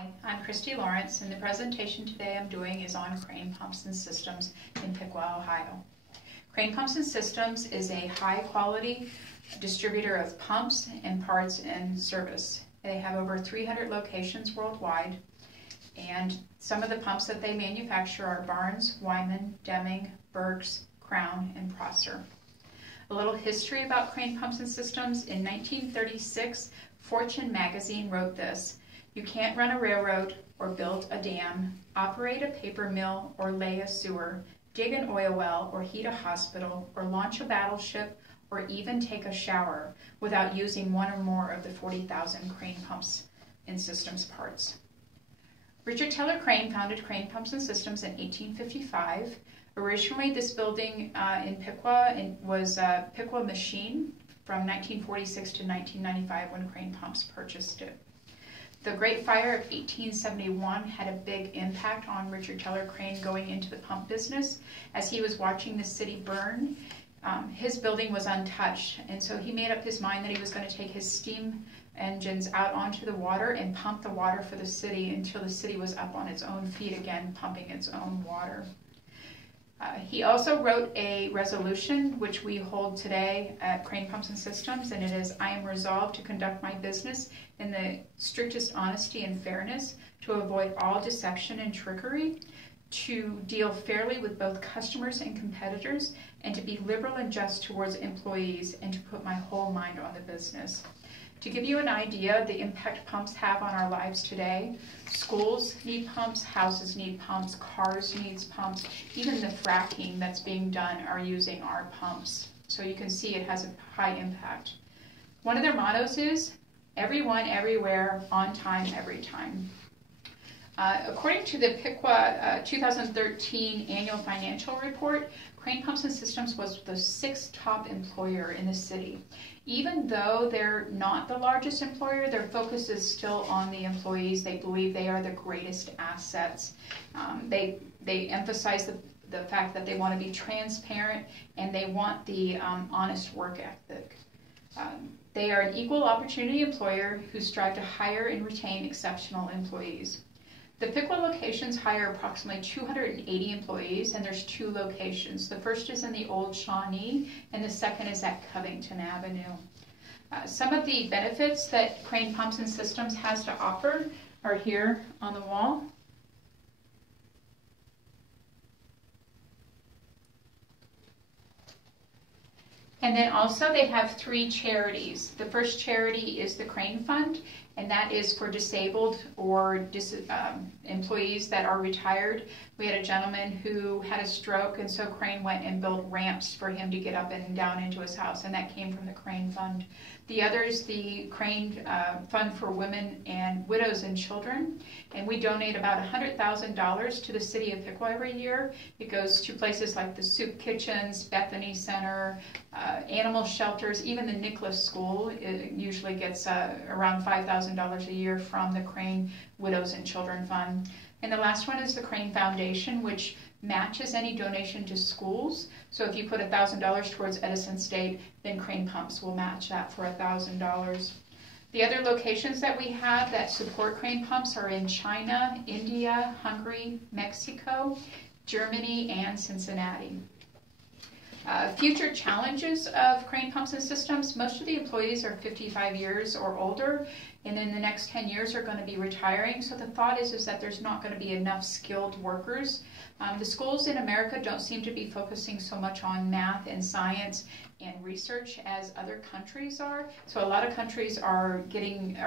Hi, I'm Christy Lawrence, and the presentation today I'm doing is on Crane Pumps and Systems in Piqua, Ohio. Crane Pumps and Systems is a high-quality distributor of pumps and parts and service. They have over 300 locations worldwide, and some of the pumps that they manufacture are Barnes, Wyman, Deming, Berks, Crown, and Prosser. A little history about Crane Pumps and Systems. In 1936, Fortune magazine wrote this: "You can't run a railroad or build a dam, operate a paper mill or lay a sewer, dig an oil well or heat a hospital or launch a battleship or even take a shower without using one or more of the 40,000 Crane Pumps and Systems parts." Richard Taylor Crane founded Crane Pumps and Systems in 1855. Originally, this building in Piqua was Piqua Machine from 1946 to 1995 when Crane Pumps purchased it. The Great Fire of 1871 had a big impact on Richard Taylor Crane going into the pump business. As he was watching the city burn, his building was untouched, and so he made up his mind that he was going to take his steam engines out onto the water and pump the water for the city until the city was up on its own feet again, pumping its own water. He also wrote a resolution which we hold today at Crane Pumps and Systems, and it is, "I am resolved to conduct my business in the strictest honesty and fairness, to avoid all deception and trickery, to deal fairly with both customers and competitors, and to be liberal and just towards employees, and to put my whole mind on the business." To give you an idea of the impact pumps have on our lives today, schools need pumps, houses need pumps, cars need pumps, even the fracking that's being done are using our pumps. So you can see it has a high impact. One of their mottos is, "Everyone, everywhere, on time, every time." According to the Piqua 2013 annual financial report, Crane Pumps and Systems was the 6th top employer in the city. Even though they're not the largest employer, their focus is still on the employees. They believe they are the greatest assets. They emphasize the fact that they want to be transparent and they want the honest work ethic. They are an equal opportunity employer who strive to hire and retain exceptional employees. The Piqua locations hire approximately 280 employees, and there's 2 locations. The first is in the Old Shawnee, and the second is at Covington Avenue. Some of the benefits that Crane Pumps and Systems has to offer are here on the wall. And then also they have 3 charities. The first charity is the Crane Fund, and that is for disabled or employees that are retired. We had a gentleman who had a stroke, and so Crane went and built ramps for him to get up and down into his house, and that came from the Crane Fund. The other is the Crane Fund for Women and Widows and Children, and we donate about $100,000 to the city of Piqua every year. It goes to places like the Soup Kitchens, Bethany Center, animal shelters, even the Nicholas School. It usually gets around $5,000 a year from the Crane Widows and Children Fund. And the last one is the Crane Foundation, which matches any donation to schools. So if you put $1,000 towards Edison State, then Crane Pumps will match that for $1,000. The other locations that we have that support Crane Pumps are in China, India, Hungary, Mexico, Germany, and Cincinnati. Future challenges of Crane Pumps and Systems: most of the employees are 55 years or older, and in the next 10 years are going to be retiring. So the thought is that there's not going to be enough skilled workers. The schools in America don't seem to be focusing so much on math and science and research as other countries are. So a lot of countries are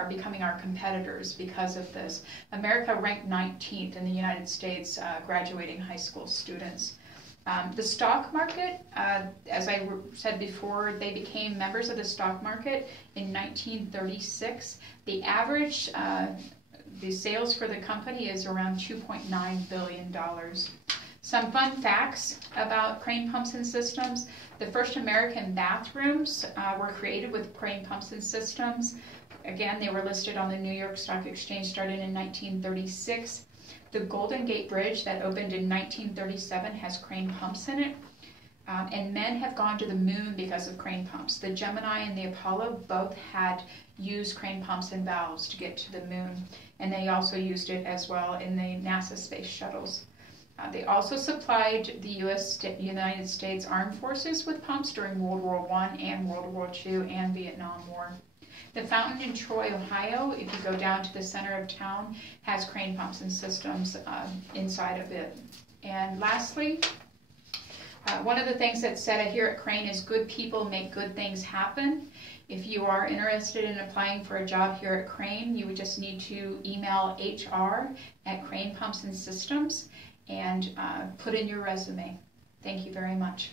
becoming our competitors because of this. America ranked 19th in the United States graduating high school students. The stock market, as I said before, they became members of the stock market in 1936. The average, the sales for the company is around $2.9 billion. Some fun facts about Crane Pumps and Systems: the first American bathrooms were created with Crane Pumps and Systems. Again, they were listed on the New York Stock Exchange, started in 1936. The Golden Gate Bridge that opened in 1937 has Crane Pumps in it. And men have gone to the moon because of Crane Pumps. The Gemini and the Apollo both had used Crane Pumps and valves to get to the moon. and they also used it as well in the NASA space shuttles. They also supplied the United States Armed Forces with pumps during World War I and World War II and Vietnam War. The fountain in Troy, Ohio, if you go down to the center of town, has Crane Pumps and Systems inside of it. And lastly, one of the things that's said here at Crane is good people make good things happen. If you are interested in applying for a job here at Crane, you would just need to email HR@Crane Pumps and Systems and put in your resume. Thank you very much.